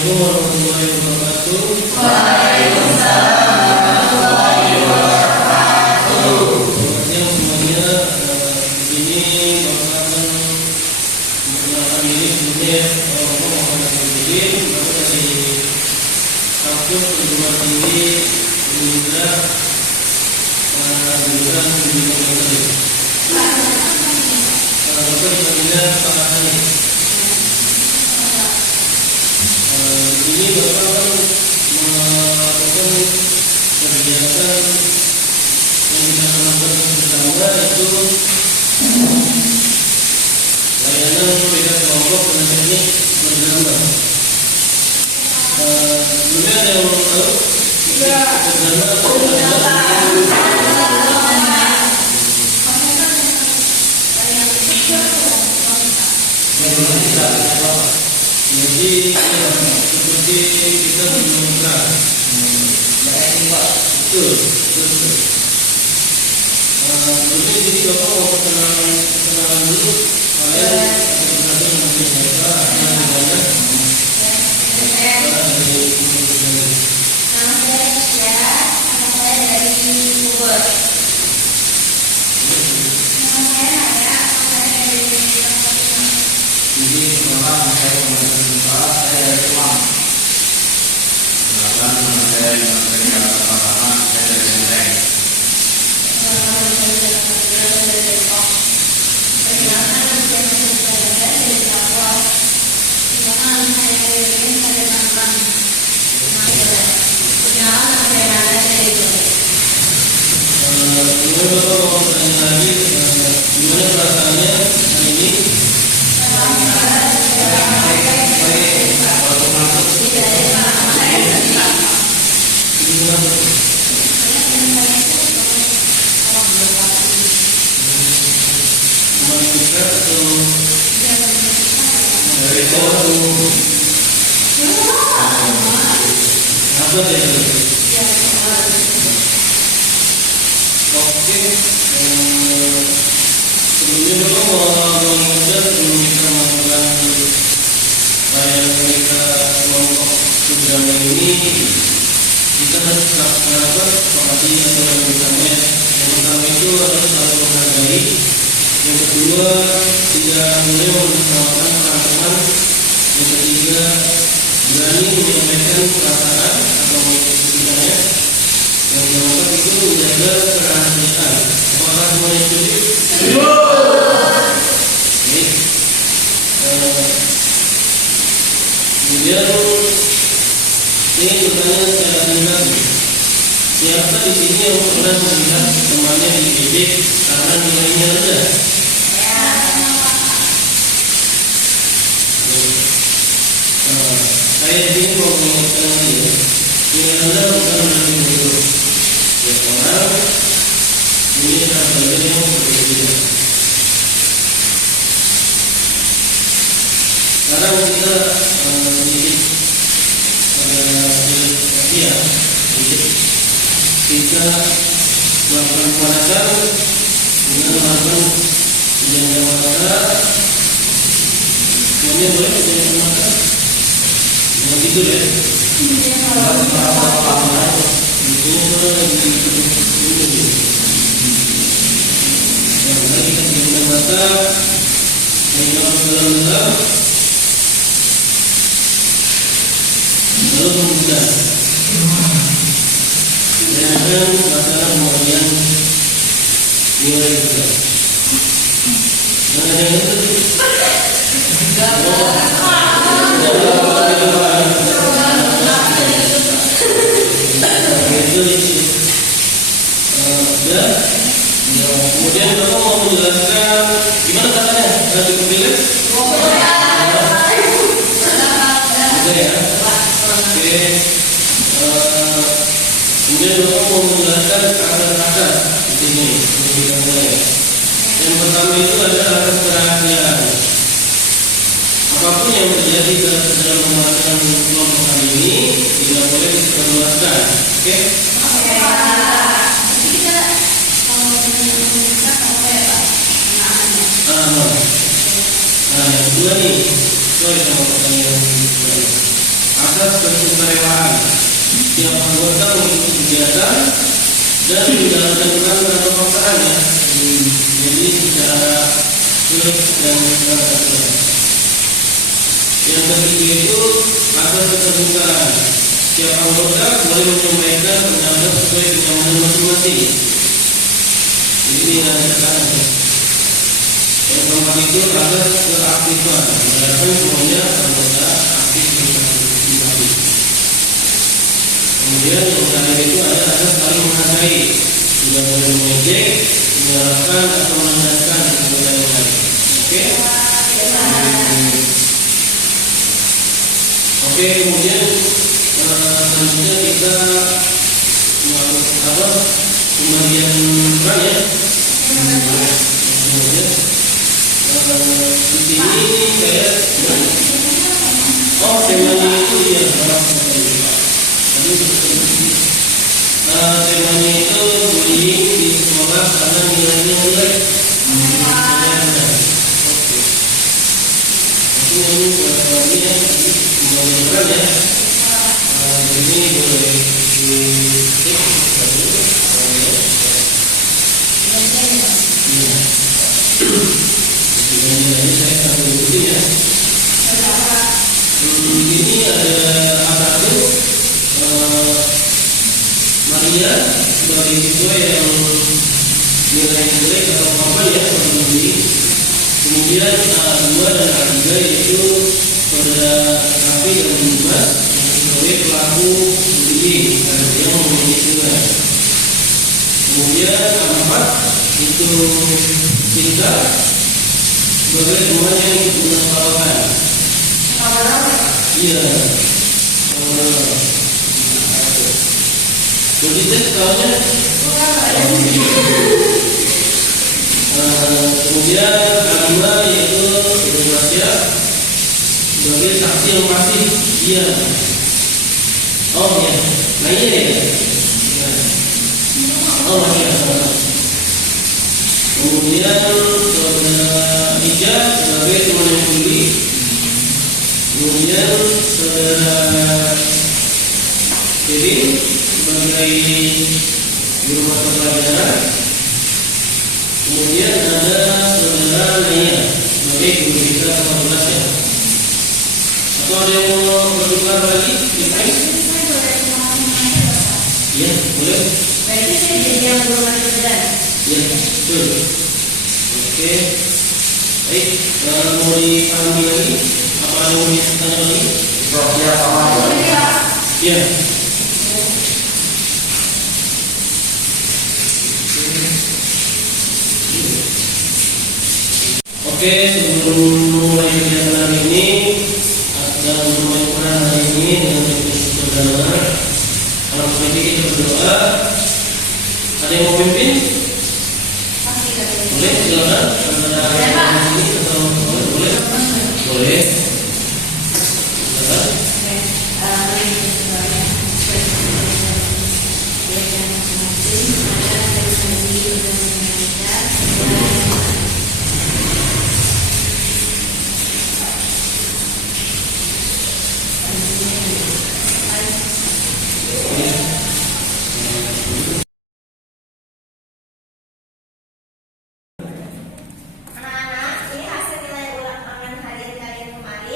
Assalamualaikum warahmatullahi wabarakatuh. Waalaikumsalam warahmatullahi wabarakatuh. Selamat siang semuanya. Di sini Bapak akan memperkenalkan diri sebelumnya. Bapak Muhammad Abidin, Bapak dari kampus perguruan tinggi Indra jurusan pendidikan teknik. Bapak dipanggilnya Pak Hani. Ini Bapak akan melakukan kegiatan yang kita lakukan bersama, yaitu layanan beda kelompok dan teknik berdrama. Sebelumnya ada yang mau tahu berdrama atau jadi seperti kita menunggu betul. Jadi jadi Bapak mau perkenalan dulu kalian berasal dari mereka yang banyak. Nama saya Isya, nama saya dari Bogor. Nama saya Naya, nama saya dari Ini perkenalkan saya dari Tuang. Perkenalkan nama saya Dimas Reza Pertama, saya dari Menteng. Kemudian Bapak mau bertanya lagi, gimana perasaannya hari ini? Oke, sebelumnya Bapak mau mengingatkan sebelum kita melakukan layanan kita kelompok berdrama ini, kita harus sepakati aturan bersama. Yang pertama itu adalah saling menghargai. Yang kedua, tidak boleh menertawakan peran teman. Yang ketiga, berani menyampaikan perasaan atau menyampaikannya. Yang keempat itu menjaga kerahasiaan. Apakah semuanya setuju? Kemudian ini bertanya secara singkat, siapa di sini yang pernah melihat temannya dididik karena nilainya rendah? Saya di sini mau mengingatkan lagi ya, nilai rendah bukan berarti buruk. Ya orang ini adalah bagian yang berbeda. Sekarang kita sedikit ya, kita melakukan pemanasan dengan melakukan penjagaan mata. Kemudian boleh penjagaan mata. Nah gitu ya. Lagi kita penjagaan mata. Kita dalam-dalam. Lalu membuka dengan masalah pemberian nilai juga. Nah, yang itu kemudian Bapak mau menjelaskan gimana katanya nanti kepilih? Ya. Oke. Kemudian Bapak mau menjelaskan asas-asas di sini. Kita mulai. Yang pertama itu adalah asas kerahasiaan. Apapun yang terjadi dalam pembahasan kelompok kali ini tidak boleh disebarluaskan. Oke? Nah, yang kedua nih, sesuai sama pertanyaan yang kedua. atas kesukarelaan tiap anggota mengikuti kegiatan dan menjalankan peran atau paksaan ya. Jadi secara ikhlas dan secara ikhlas. Yang ketiga itu atas keterbukaan. Setiap anggota boleh menyampaikan pendapat sesuai kenyamanan masing-masing. Ini yang tekanan. Yang keempat itu atas keaktifan. Mengharapkan semuanya anggota aktif berpartisipasi. Kemudian yang terakhir itu ada atas saling menghargai. Tidak boleh mengejek, menyalahkan atau merendahkan anggota yang lain. Oke? Oke, kemudian selanjutnya kita pembagian peran ya. Kemudian di sini saya temanya itu ya temanya itu bullying di sekolah karena nilainya jelek. Ini buat ya. Kemudian ya, ini boleh ini saya akan ikuti ya. Ini ada apa tuh? Maria sebagai siswa yang nilai jelek atau apa ya ini. Kemudian A2 dan A3 yaitu saudara Rafi dan Dimas sebagai pelaku bullying karena dia memiliki sungai. Kemudian A4 itu Cinta sebagai teman yang ikut menertawakan. Iya. Jadi tes soalnya. Kemudian A5 yaitu Indonesia sebagai saksi yang pasif. Iya. Oh ya. Nah iya ya. Oh iya. Kemudian saudara Ija sebagai teman yang bully. Kemudian saudara Kevin sebagai guru mata pelajaran. Kemudian ada saudara Naya sebagai guru kita 14 ya. Atau ada yang mau bertukar lagi? Iya, boleh. Berarti saya jadi yang belum ada benar. Iya, betul. Oke. Baik, mau dipahami lagi? Apa yang mau ditanya lagi? Ya, sama aja. Iya. Oke, sebelum mulai kegiatan hari ini dan mulai peran hari ini dengan saudara, kalau seperti kita berdoa, ada yang mau pimpin? Boleh, silakan. Antara ini atau boleh? Boleh. Silakan. Anak-anak, ini hasil nilai ulangan harian kalian kemarin.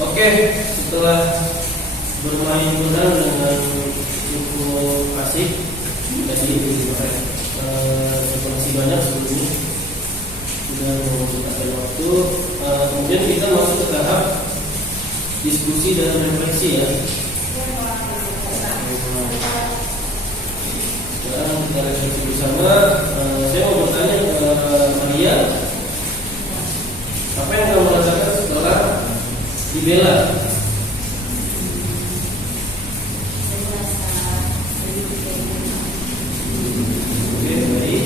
Oke, setelah bermain kurang dengan cukup asik, jadi terima kasih banyak sebelumnya sudah membutuhkan waktu. Kemudian kita masuk ke tahap diskusi dan refleksi ya. Sekarang kita refleksi bersama. Saya mau bertanya ke Maria, apa yang kamu rasakan setelah dibela? Oke, baik.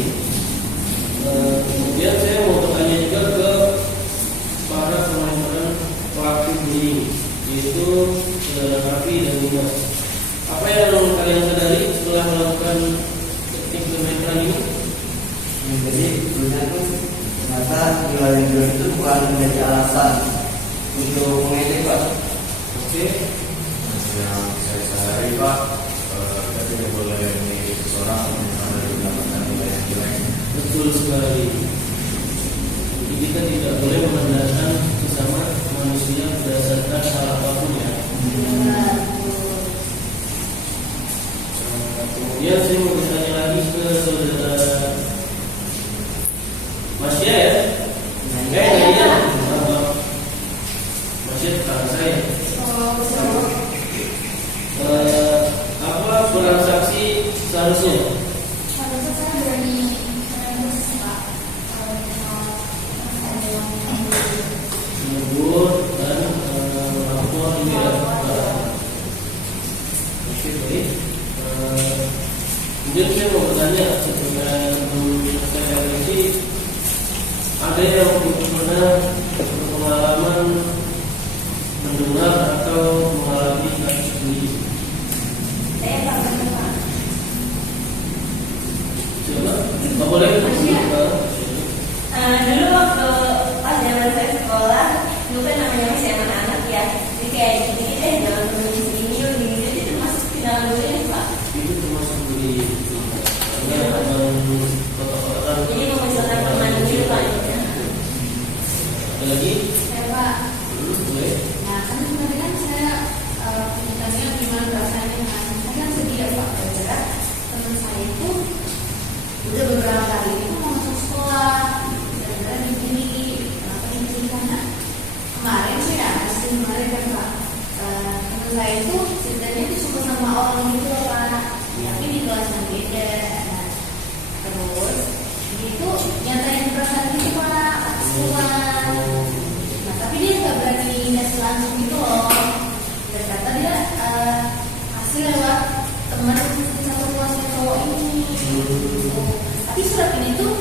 Kemudian saya mau bertanya juga ke para pemain pelaku bullying, yaitu Raffi dan Dimas. Apa yang kalian sadari setelah melakukan teknik pemerintahan ini? Jadi sebenarnya tuh ternyata nilai-nilai itu bukan menjadi alasan untuk mengejek, Pak. Oke. Yang saya sadari Pak, kita tidak boleh mengejek seseorang karena mendapatkan nilai yang jelek. Betul sekali. Jadi kita tidak boleh memandangkan sesama manusia berdasarkan hal apapun ya. Kemudian saya mau bertanya lagi ke saudara Masya ya. Iya. Masya sekarang saya. Apa peran saksi seharusnya? Harusnya saya berani Pak. Menegur dan melapor ini ya. Oke, baik. Kemudian saya mau bertanya sebenarnya saya refleksi, ada yang pernah berpengalaman mendengar atau mengalami kasus bullying? Saya tak pernah Pak. Coba, nggak boleh. Dulu waktu pas zaman saya sekolah, dulu kan namanya masih anak-anak ya. Jadi kayak gini deh, jangan temenin sini, gini jadi termasuk final dulu ya Pak. Itu termasuk bullying. Karena kotak-kotakan. Jadi memisahkan teman gitu Pak. Ada lagi? Saya Pak, Boleh. nah kan sebenarnya kan saya tanya gimana rasanya kan, saya kan sedih ya Pak, gara-gara teman saya itu udah beberapa kali itu mau masuk sekolah, gara-gara dibully, kenapa dibully karena kemarin sih ya, hasil kemarin kan Pak, teman saya itu ceritanya itu suka sama orang gitu loh Pak, tapi di kelas yang beda, nah, terus itu nyatain perasaan gitu Pak, sekolah. Nah, tapi dia nggak berani ngasih langsung gitu loh. Ternyata dia hasil lewat teman satu kelasnya cowok ini. Tapi surat ini tuh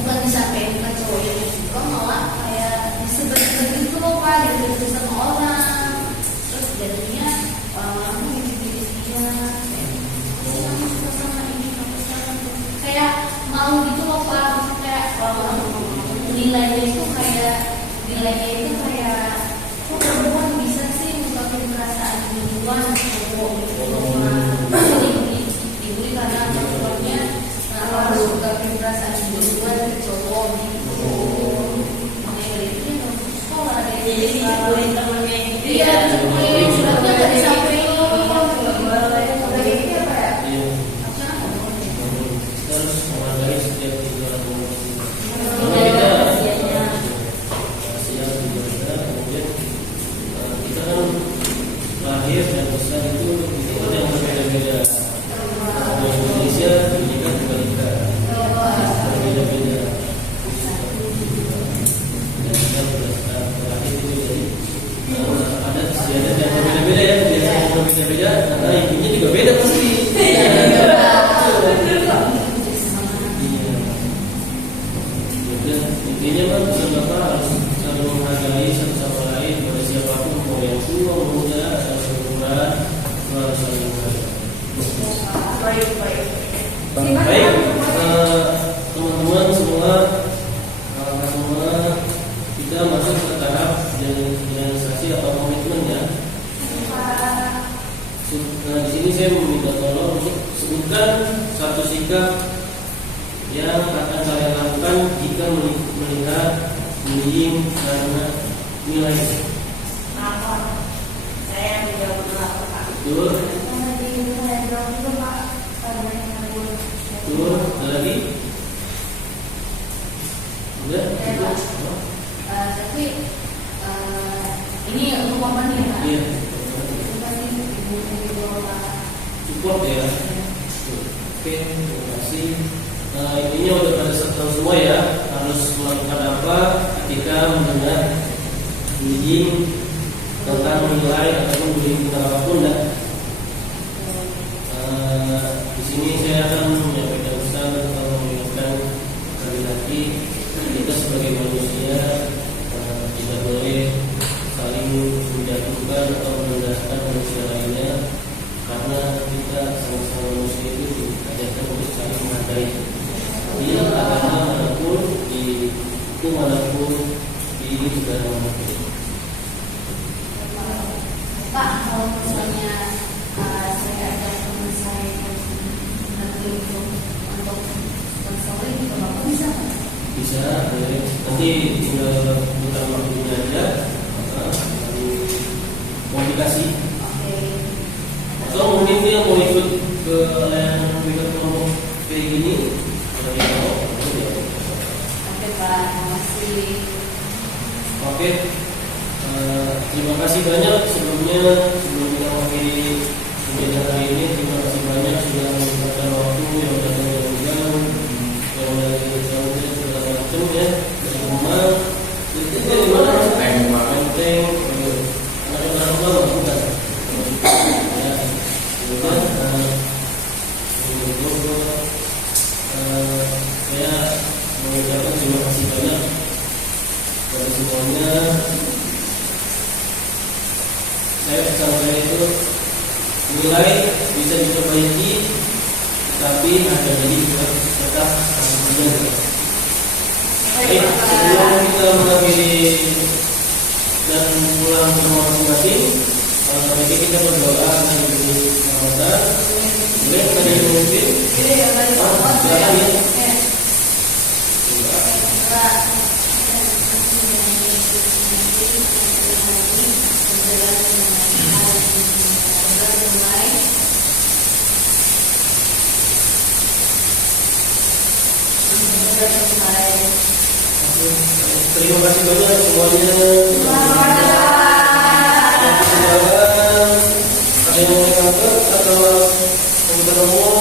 bukan disampaikan ke cowok ini juga, malah kayak disebar-sebar gitu loh Pak, jadi sama orang. Terus jadinya orang gini-gini dia kamu suka sama ini, kamu sekarang tuh kayak malu gitu loh Pak, kayak orang nilainya itu kayak kok perempuan bisa sih ngungkapin perasaan duluan cowok gitu loh Pak. Dibully karena perempuannya kenapa harus ngungkapin perasaan duluan ke cowok gitu. Makanya dari itu dia nggak masuk sekolah deh. Jadi dibully temennya gitu Iya, ya. dibully suratnya nggak disampaikan. Kayak gitu apa ya? Iya. Harusnya nggak boleh. Kita harus menghargai setiap tindakan komunikasi. Iya, kasihannya. Kasihan juga. Kemudian kita kan lahir dan besar itu kan yang berbeda-beda. Di Indonesia pendidikan juga berbeda-beda. Dan kita berakhir itu dari adat istiadat yang berbeda-beda ya, kebiasaan yang berbeda-beda, karena ibunya juga beda pasti. Dan intinya kan Bapak harus selalu menghargai satu sama lain, pada siapapun mau yang tua, muda, atau seumuran, harus saling menghargai. Baik. Baik, teman-teman semua, kita masuk ke tahap generalisasi atau komitmen ya. Nah, di sini saya meminta tolong untuk sebutkan satu sikap yang akan kalian lakukan jika melihat bullying karena nilai. Betul. Karena di playground juga Pak, banyak yang ngabur. Betul. Ada lagi? Udah? Ya, Cukup? Pak. Tapi ini untuk momen ya Pak. Iya. Itu pasti ibu bapak. Cukup ya. Oke, terima kasih. Intinya udah pada tahu semua ya, harus melakukan apa ketika mendengar bullying tentang nilai ataupun bullying tentang apapun ya. Di sini saya akan menyampaikan pesan atau mengingatkan sekali lagi kita sebagai manusia tidak boleh saling menjatuhkan atau merendahkan manusia lainnya, karena kita sama-sama manusia itu diajarkan untuk saling menghargai di agama manapun, di hukum manapun, di negara manapun. Pak, kalau misalnya saya ajak teman saya nanti untuk konseling ke Bapak bisa Pak? Bisa, boleh. Nanti tinggal putar waktunya aja, komunikasi. Oke. Atau mungkin dia mau ikut ke yang ikut kelompok kayak gini, dari mau. Oke Pak, makasih. Oke, terima kasih banyak sebelum kita mengakhiri pembelajaran hari ini. Terima kasih banyak sudah menyempatkan waktu yang datang jauh-jauh, yang dari jauh-jauh segala macam ya, dari rumah. Itu dari mana? Menteng, anak orang bukan? Ya, kemudian saya mengucapkan terima kasih banyak kepada semuanya. Saya pesan saya itu nilai bisa diperbaiki, tapi harga diri juga tetap harus dijaga. Baik, sebelum kita mengakhiri dan pulang ke rumah masing-masing, sebaiknya kita berdoa dan diberi rahmat. Boleh tadi mungkin? Iya, tadi Bapak Silakan ya. Terima kasih banyak semuanya. Ada yang mau ngangkat atau mau ketemu?